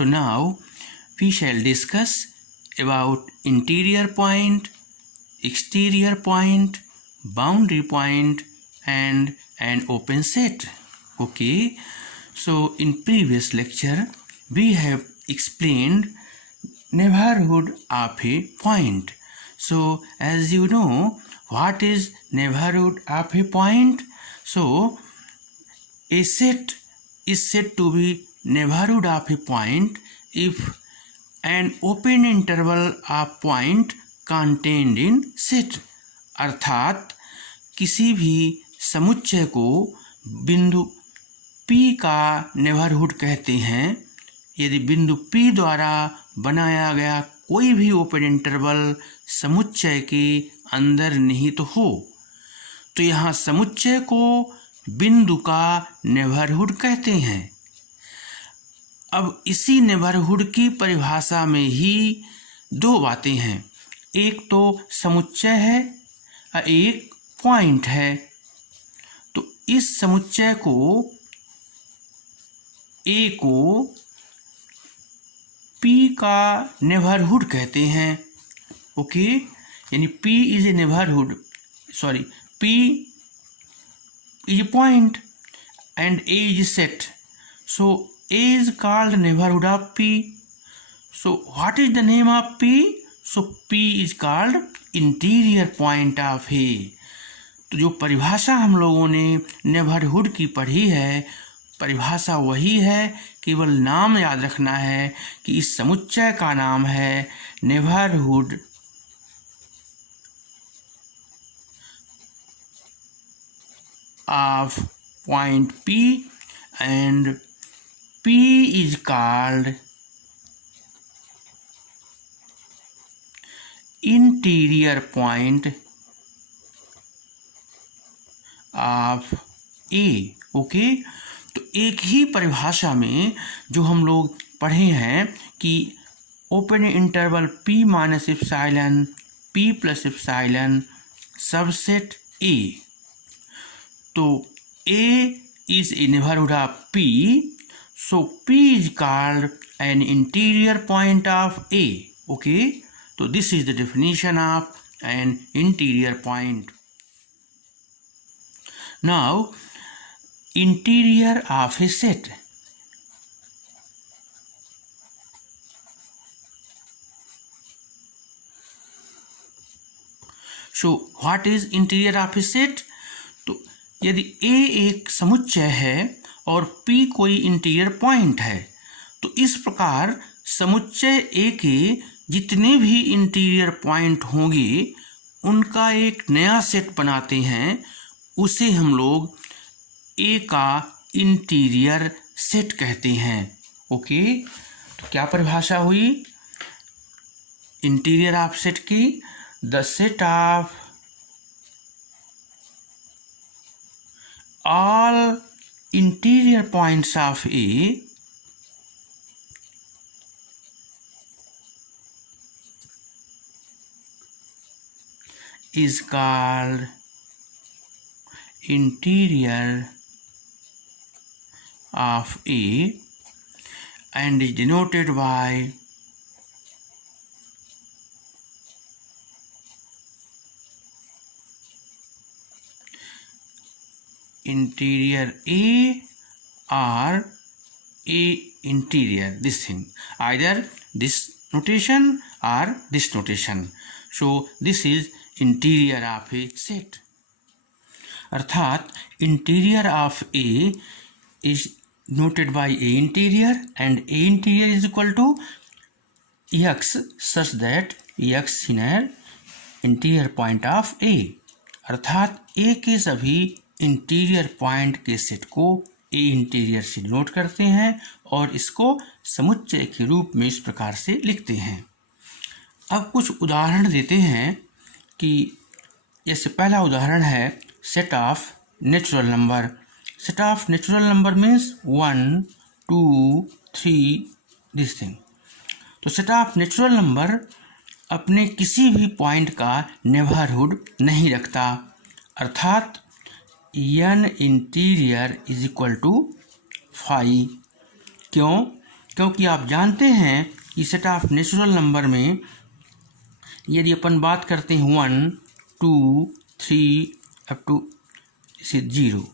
So now we shall discuss about interior point, exterior point, boundary point and an open set. Okay, so in previous lecture we have explained neighborhood of a point. So as you know, what is neighborhood of a point? So a set is said to be neighborhood of a point if an open interval of point contained in set, अर्थात किसी भी समुच्चय को बिंदु P का neighbourhood कहते हैं यदि बिंदु P द्वारा बनाया गया कोई भी ओपन इंटरवल समुच्चय के अंदर निहित हो, तो यहाँ समुच्चय को बिंदु का नेबरहुड कहते हैं। अब इसी नेबरहुड की परिभाषा में ही दो बातें हैं, एक तो समुच्चय है और एक पॉइंट है। तो इस समुच्चय को A को P का नेबरहुड कहते हैं। ओके, यानी P is a neighbourhood, sorry P is a point and A is a set. So A is called neighborhood of P. So what is the name of P? So P is called interior point of A. तो जो परिभाषा हम लोगों ने neighbourhood की पढ़ी है, परिभाषा वही है, केवल नाम याद रखना है कि इस समुच्चय का नाम है neighbourhood of point P and P is called interior point of A. Okay, तो एक ही परिभाषा में जो हम लोग पढ़े हैं कि open interval P minus epsilon P plus epsilon subset A, तो A is a neighborhood of P, so P is called an interior point of A. Okay, so this is the definition of an interior point. Now, interior of a set. So what is interior of a set? तो यदि A एक समुच्चय है और P कोई interior point है, तो इस प्रकार समुच्चय A के जितने भी इंटीरियर पॉइंट होंगे उनका एक नया सेट बनाते हैं, उसे हम लोग A का इंटीरियर सेट कहते हैं। ओके, तो क्या परिभाषा हुई इंटीरियर ऑफ सेट की? The set of all interior points of A is called interior of A and is denoted by interior A or A interior, this thing, either this notation or this notation. So this is interior of a set. अर्थात interior of A is noted by A interior and A interior is equal to X such that X in an interior point of A. अर्थात A के सभी interior point के set को A interior से note करते हैं और इसको समुच्चय के रूप में इस प्रकार से लिखते हैं। अब कुछ उदाहरण देते हैं कि जैसे पहला उदाहरण है set of natural number. Set of natural number means 1, 2, 3 this thing. तो सेट ऑफ नेचुरल नंबर अपने किसी भी पॉइंट का नेबरहुड नहीं रखता, अर्थात n interior is equal to 5। क्यों? क्योंकि आप जानते हैं कि सेट ऑफ नेचुरल नंबर में यदि अपन बात करते हैं 1, 2, 3 अप टू 0,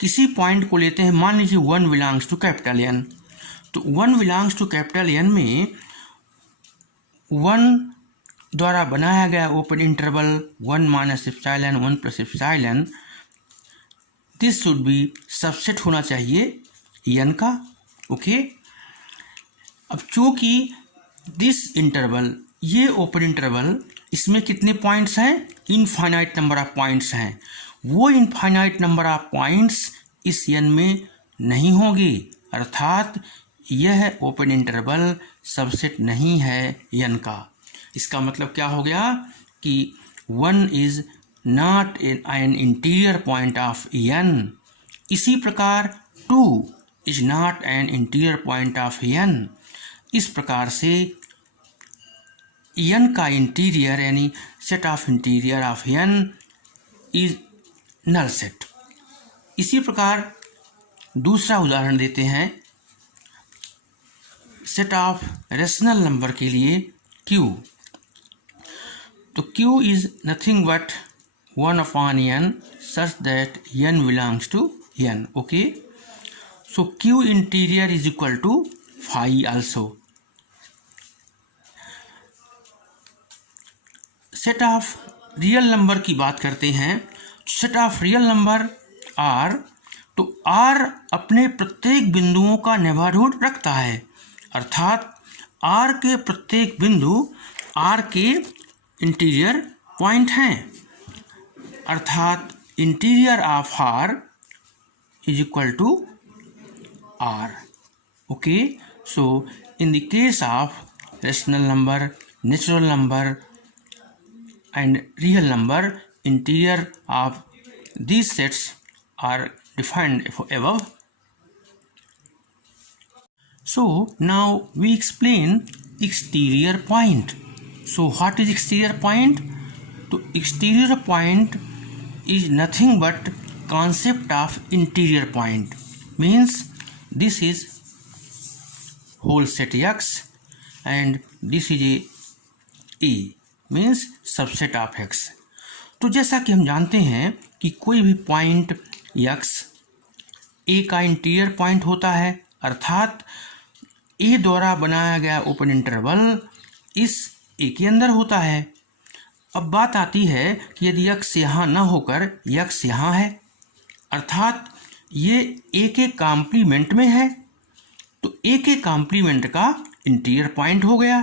किसी पॉइंट को लेते हैं, मान लीजिए 1 बिलोंग्स टू कैपिटल एन, तो 1 बिलोंग्स टू कैपिटल एन में 1 द्वारा बनाया गया open interval 1 minus epsilon 1 plus epsilon, this should be subset होना चाहिए एन का। ओके, अब चूंकि दिस इंटरवल, ये ओपन इंटरवल, इसमें कितने पॉइंट्स हैं? इनफाइनाइट नंबर ऑफ पॉइंट्स हैं। वो इनफाइनाइट नंबर ऑफ पॉइंट्स इस एन में नहीं होंगे, अर्थात यह ओपन इंटरवल सबसेट नहीं है एन का। इसका मतलब क्या हो गया कि 1 is not an interior point of N. इसी प्रकार 2 is not an interior point of N. इस प्रकार से एन का इंटीरियर यानी set of interior of N is null set. इसी प्रकार दूसरा उदाहरण देते हैं सेट ऑफ रेशनल नंबर के लिए Q। तो Q is nothing but 1 upon n such that n belongs to n. Okay, so Q interior is equal to phi also. Set of real number की बात करते हैं। Set of real number R, तो R अपने प्रत्येक बिंदुओं का neighbourhood रखता है, अर्थात R के प्रत्येक बिंदु R के इंटीरियर पॉइंट हैं, अर्थात interior of R is equal to R. Okay, so in the case of rational number, natural number and real number, interior of these sets are defined above. So now we explain exterior point. So what is exterior point? So exterior point is nothing but concept of interior point, means this is whole set X and this is a means subset of x. तो जैसा कि हम जानते हैं कि कोई भी point x ए का इंटीरियर पॉइंट होता है, अर्थात ए द्वारा बनाया गया ओपन इंटरवल इस ए के अंदर होता है। अब बात आती है कि यदि एक्स यहाँ ना होकर एक्स यहाँ है, अर्थात ये ए के कॉम्प्लीमेंट में है, तो ए के कॉम्प्लीमेंट का इंटीरियर पॉइंट हो गया।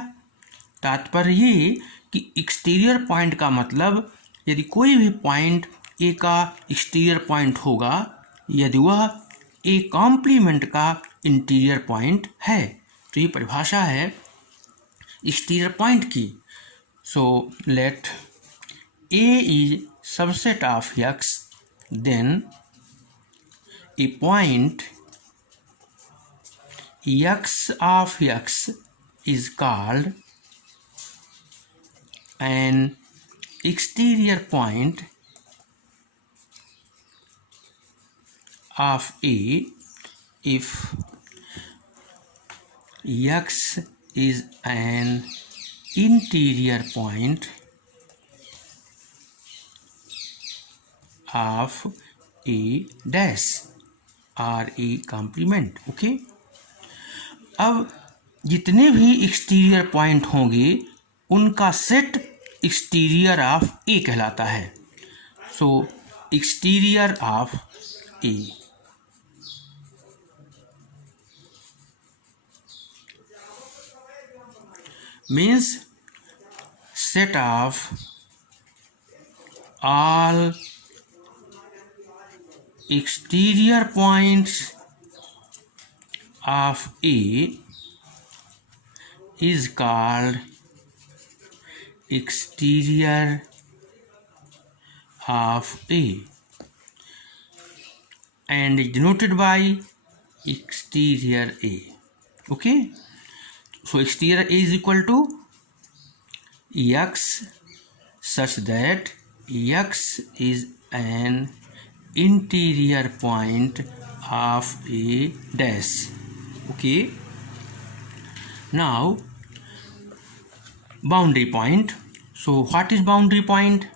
तात्पर्य ये कि एक्सटीरियर पॉइंट का मतलब यदि कोई भी पॉइंट ए का एक्सटीरियर पॉइंट होगा यदि वह ए कॉम्प्लीमेंट का इंटीरियर पॉइंट है। तो ये परिभाषा है एक्सटीरियर पॉइंट की। So let A is subset of X, then a point x of X is called an exterior point of A if X is an interior point of A dash or A complement. Okay, अब जितने भी exterior point होंगे उनका set exterior of A कहलाता है। So exterior of A means set of all exterior points of A is called exterior of A and denoted by exterior A. Okay, so exterior A is equal to X such that X is an interior point of a dash. Okay. Now boundary point. So what is boundary point?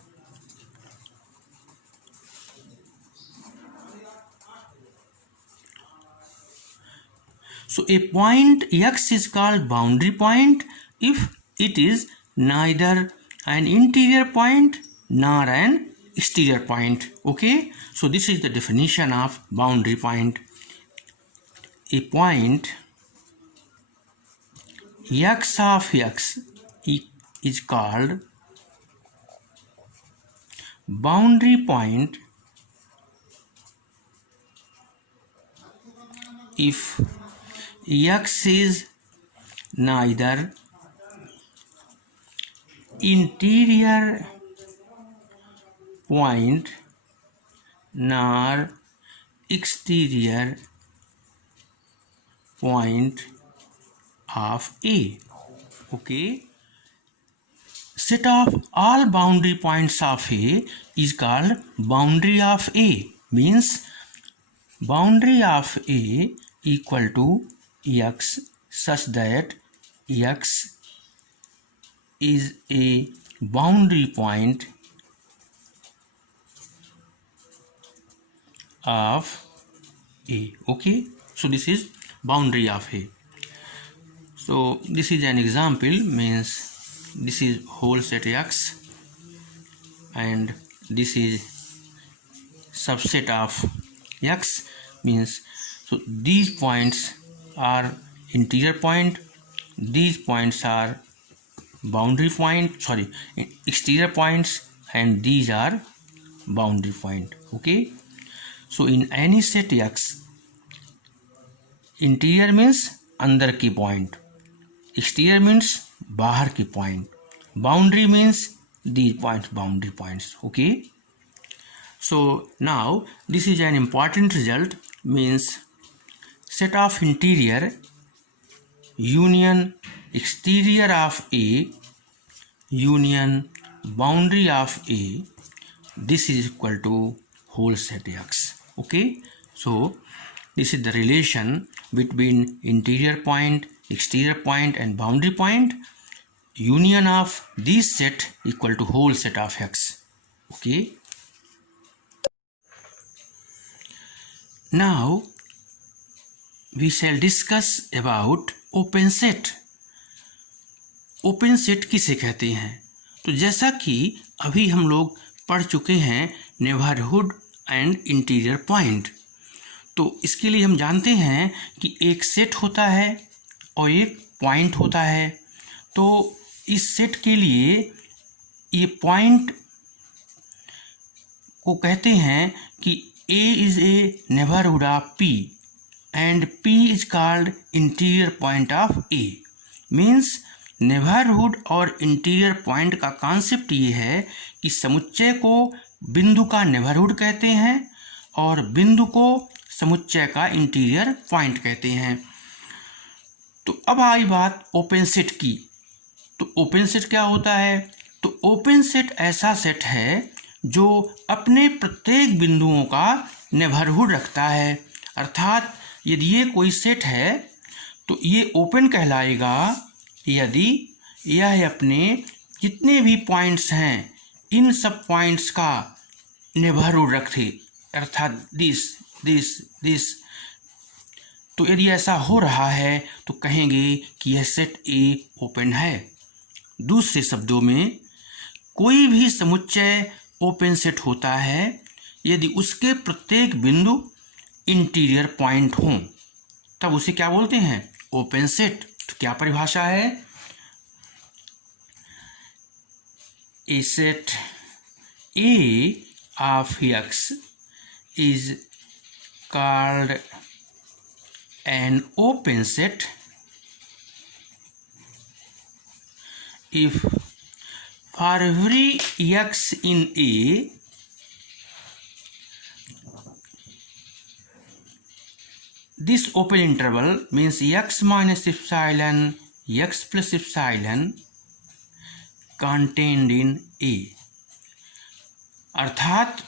So a point X is called boundary point if it is neither an interior point nor an exterior point. Okay, so this is the definition of boundary point. A point X of X is called boundary point if X is neither interior point nor exterior point of A. Okay. Set of all boundary points of A is called boundary of A. Means boundary of A equal to X such that X is a boundary point of A. Okay, so this is boundary of A. So this is an example, means this is whole set X and this is subset of X, means so these points are interior point, these points are boundary point, exterior points, and these are boundary point. Okay, so in any set X, interior means अंदर की point, exterior means बाहर की point, boundary means these points, boundary points. Okay, so now this is an important result, means set of interior union exterior of A union boundary of A, this is equal to whole set X. Okay, so this is the relation between interior point, exterior point and boundary point. Union of this set equal to whole set of X. Okay, now we shall discuss about open set. Open set किसे कहते हैं? तो जैसा कि अभी हम लोग पढ़ चुके हैं नेबरहुड एंड इंटीरियर पॉइंट, तो इसके लिए हम जानते हैं कि एक सेट होता है और एक पॉइंट होता है। तो इस सेट के लिए ये पॉइंट को कहते हैं कि A is a neighbourhood of P and P is called interior point of A। Means neighbourhood और इंटीरियर पॉइंट का कॉन्सेप्ट ये है कि समुच्चय को बिंदु का नेबरहुड कहते हैं और बिंदु को समुच्चय का इंटीरियर पॉइंट कहते हैं। तो अब आई बात ओपन सेट की। तो ओपन सेट क्या होता है? तो ओपन सेट ऐसा सेट है जो अपने प्रत्येक बिंदुओं का नेबरहुड रखता है। अर्थात यदि ये कोई सेट है तो ये ओपन कहलाएगा यदि यह अपने जितने भी पॉइंट्स हैं इन सब पॉइंट्स का नेबरहुड रखे, अर्थात दिस। तो यदि ऐसा हो रहा है तो कहेंगे कि यह सेट ए ओपन है। दूसरे शब्दों में कोई भी समुच्चय ओपन सेट होता है यदि उसके प्रत्येक बिंदु इंटीरियर पॉइंट हों, तब उसे क्या बोलते हैं? Open set. तो क्या परिभाषा है? A set A of X is called an open set if for every X in A this open interval means X minus epsilon X plus epsilon contained in A। अर्थात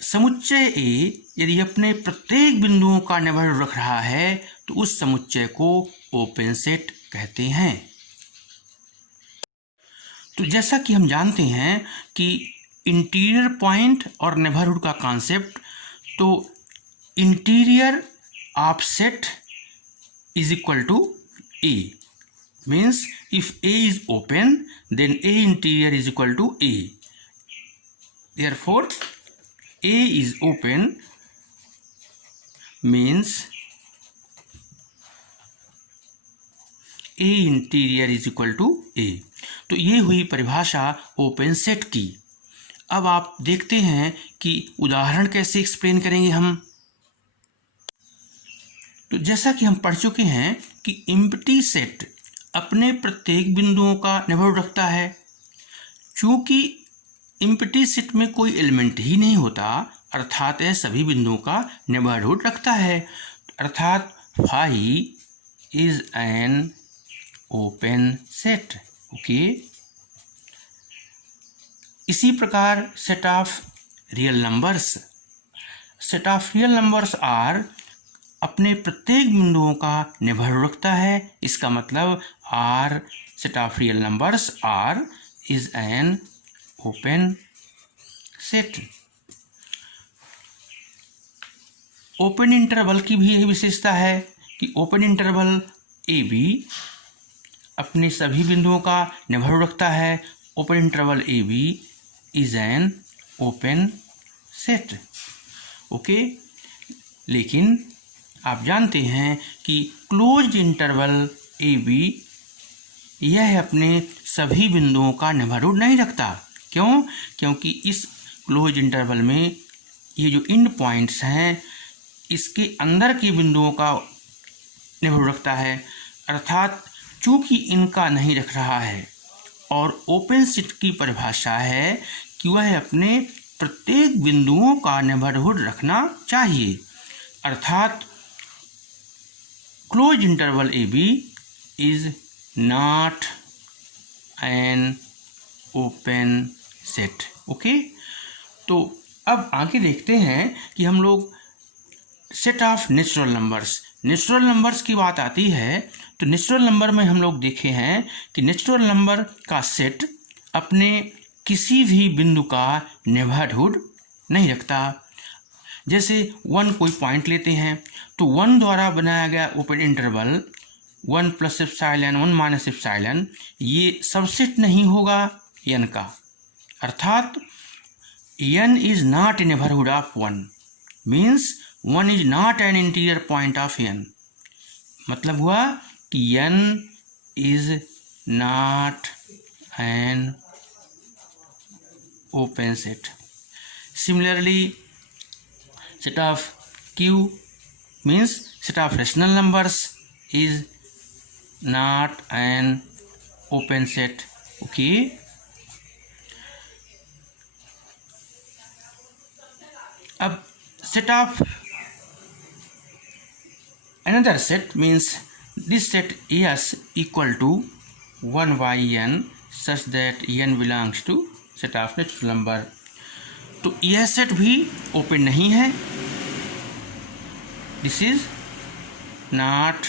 समुच्चय ए यदि अपने प्रत्येक बिंदुओं का नेबरहुड रख रहा है तो उस समुच्चय को ओपन सेट कहते हैं। तो जैसा कि हम जानते हैं कि इंटीरियर पॉइंट और नेबरहुड का कॉन्सेप्ट, तो interior of set is equal to A, means if A is open then A interior is equal to A, therefore A is open means A interior is equal to A। तो ये हुई परिभाषा open set की। अब आप देखते हैं कि उदाहरण कैसे एक्सप्लेन करेंगे हम। तो जैसा कि हम पढ़ चुके हैं कि एम्प्टी सेट अपने प्रत्येक बिंदुओं का नेबरहुड रखता है। चूंकि एम्प्टी सेट में कोई एलिमेंट ही नहीं होता, अर्थात यह सभी बिंदुओं का नेबरहुड रखता है, अर्थात phi is an open set. Okay, इसी प्रकार set of real numbers R अपने प्रत्येक बिंदुओं का नेबरहुड रखता है। इसका मतलब R set of real numbers R is an open set. Open interval की भी यही विशेषता है कि ओपन इंटरवल ए बी अपने सभी बिंदुओं का नेबरहुड रखता है। Open interval a b is an open set. Okay, लेकिन आप जानते हैं कि क्लोज्ड इंटरवल ए बी यह अपने सभी बिंदुओं का नेबरहुड नहीं रखता। क्यों? क्योंकि इस क्लोज इंटरवल में ये जो एंड पॉइंट्स हैं इसके अंदर के बिंदुओं का नेबरहुड रखता है, अर्थात चूंकि इनका नहीं रख रहा है। और ओपन सेट की परिभाषा है कि वह अपने प्रत्येक बिंदुओं का नेबरहुड रखना चाहिए, अर्थात closed interval a b is not an open set. Okay, तो अब आगे देखते हैं कि हम लोग सेट ऑफ नेचुरल नंबर्स की बात आती है तो नेचुरल नंबर में हम लोग देखे हैं कि नेचुरल नंबर का सेट अपने किसी भी बिंदु का नेबरहुड नहीं रखता। जैसे 1 कोई पॉइंट लेते हैं तो 1 द्वारा बनाया गया ओपन इंटरवल 1 + एप्सिलॉन 1 - एप्सिलॉन ये सबसेट नहीं होगा n का, अर्थात n is not a neighbourhood of 1, means 1 is not an interior point of n। मतलब हुआ कि n is not an open set. Similarly set of q means set of rational numbers is not an open set। okay, अब set of another set means this set S equal to 1 by n such that n belongs to set of natural number। तो यह set भी open नहीं है, this is not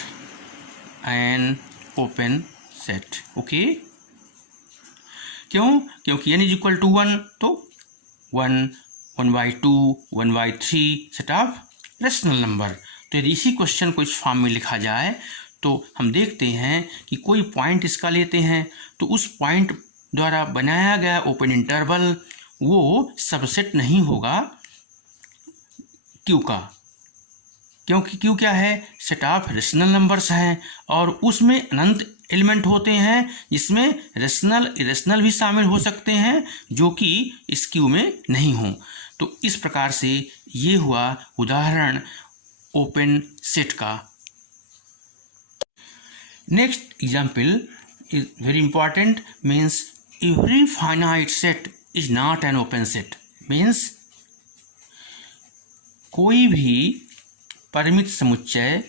an open set. Okay, क्यों? क्योंकि n is equal to 1 तो 1, 1/2, 1/3 set of rational number. तो यदि इसी क्वेश्चन को इस फॉर्म में लिखा जाए तो हम देखते हैं कि कोई पॉइंट इसका लेते हैं तो उस पॉइंट द्वारा बनाया गया ओपन इंटरवल वो सबसेट नहीं होगा क्यू का, क्योंकि क्यू क्या है? सेट ऑफ रेशनल नंबर्स हैं और उसमें अनंत एलिमेंट होते हैं जिसमें रेशनल इरेशनल भी शामिल हो सकते हैं जो कि इस क्यू में नहीं हो। तो इस प्रकार से ये हुआ उदाहरण ओपन सेट का। Next example is very important, means every finite set is not an open set. Means कोई भी परिमित समुच्चय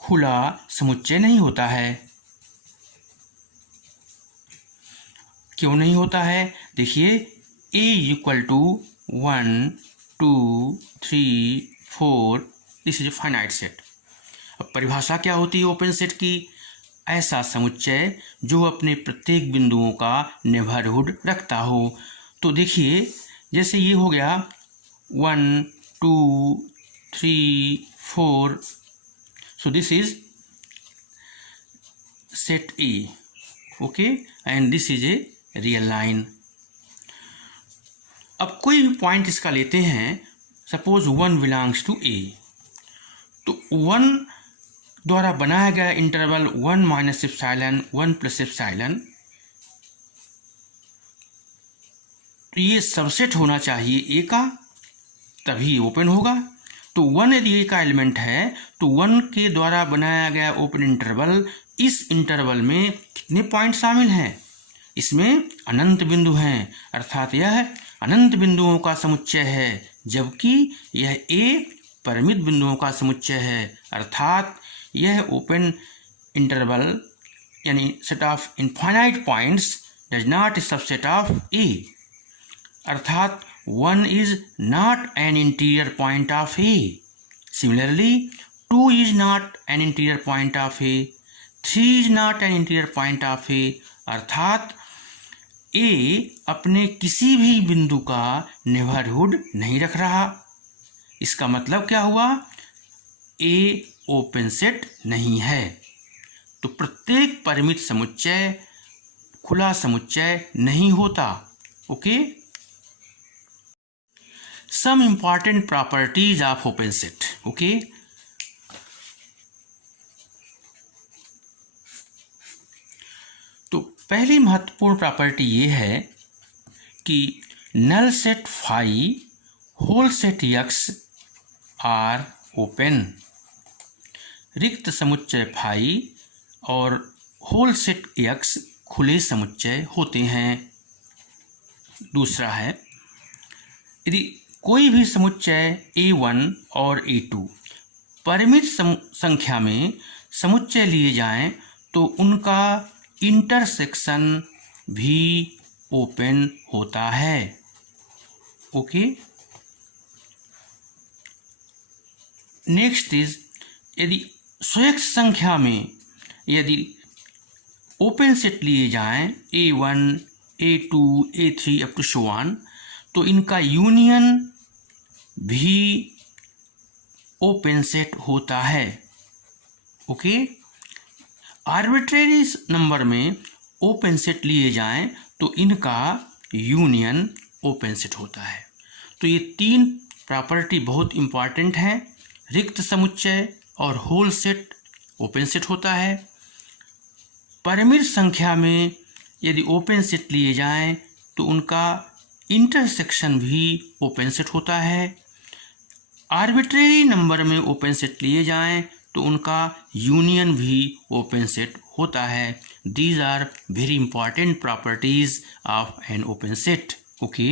खुला समुच्चय नहीं होता है। क्यों नहीं होता है? देखिए A equal to 1 2 3 4, this is a finite set. अब परिभाषा क्या होती है ओपन सेट की? ऐसा समुच्चय जो अपने प्रत्येक बिंदुओं का नेबरहुड रखता हो। तो देखिए जैसे ये हो गया 1 2 3 4, so this is set A, okay, and this is a real line। अब कोई भी पॉइंट इसका लेते हैं, सपोज 1 बिलोंग्स टू A, तो 1 द्वारा बनाया गया interval 1 minus epsilon 1 plus epsilon, तो ये सबसेट होना चाहिए A का, तभी ओपन होगा। तो 1 यदि A का एलिमेंट है तो 1 के द्वारा बनाया गया ओपन इंटरवल, इस इंटरवल में कितने पॉइंट शामिल हैं? इसमें अनंत बिंदु हैं, अर्थात यह अनंत बिंदुओं का समुच्चय है, जबकि यह A परिमित बिंदुओं का समुच्चय है, अर्थात यह ओपन इंटरवल यानी set of infinite points does not a subset of A, अर्थात 1 is not an interior point of A. Similarly, 2 is not an interior point of A. 3 is not an interior point of A. अर्थात A अपने किसी भी बिंदु का neighbourhood नहीं रख रहा। इसका मतलब क्या हुआ? A ओपन सेट नहीं है। तो प्रत्येक परिमित समुच्चय खुला समुच्चय नहीं होता। Okay, some important properties of open set, okay। तो पहली महत्वपूर्ण प्रॉपर्टी ये है कि null set phi whole set x are open, रिक्त समुच्चय फाई और होल सेट x खुले समुच्चय होते हैं। दूसरा है, यदि कोई भी समुच्चय A1 और A2 परिमित संख्या में समुच्चय लिए जाएं तो उनका इंटरसेक्शन भी ओपन होता है। ओके, नेक्स्ट इज, यदि स्वयं संख्या में यदि ओपन सेट लिए जाएं A1 A2 A3 up to so on, तो इनका यूनियन भी ओपन सेट होता है। ओके, आर्बिट्रेरी नंबर में ओपन सेट लिए जाएं तो इनका यूनियन ओपन सेट होता है। तो ये तीन प्रॉपर्टी बहुत इंपॉर्टेंट हैं। रिक्त समुच्चय और होल सेट ओपन सेट होता है। परिमित संख्या में यदि ओपन सेट लिए जाएं तो उनका इंटरसेक्शन भी ओपन सेट होता है। आर्बिट्रेरी नंबर में ओपन सेट लिए जाएं तो उनका यूनियन भी ओपन सेट होता है। These are very important properties of an open set. Okay.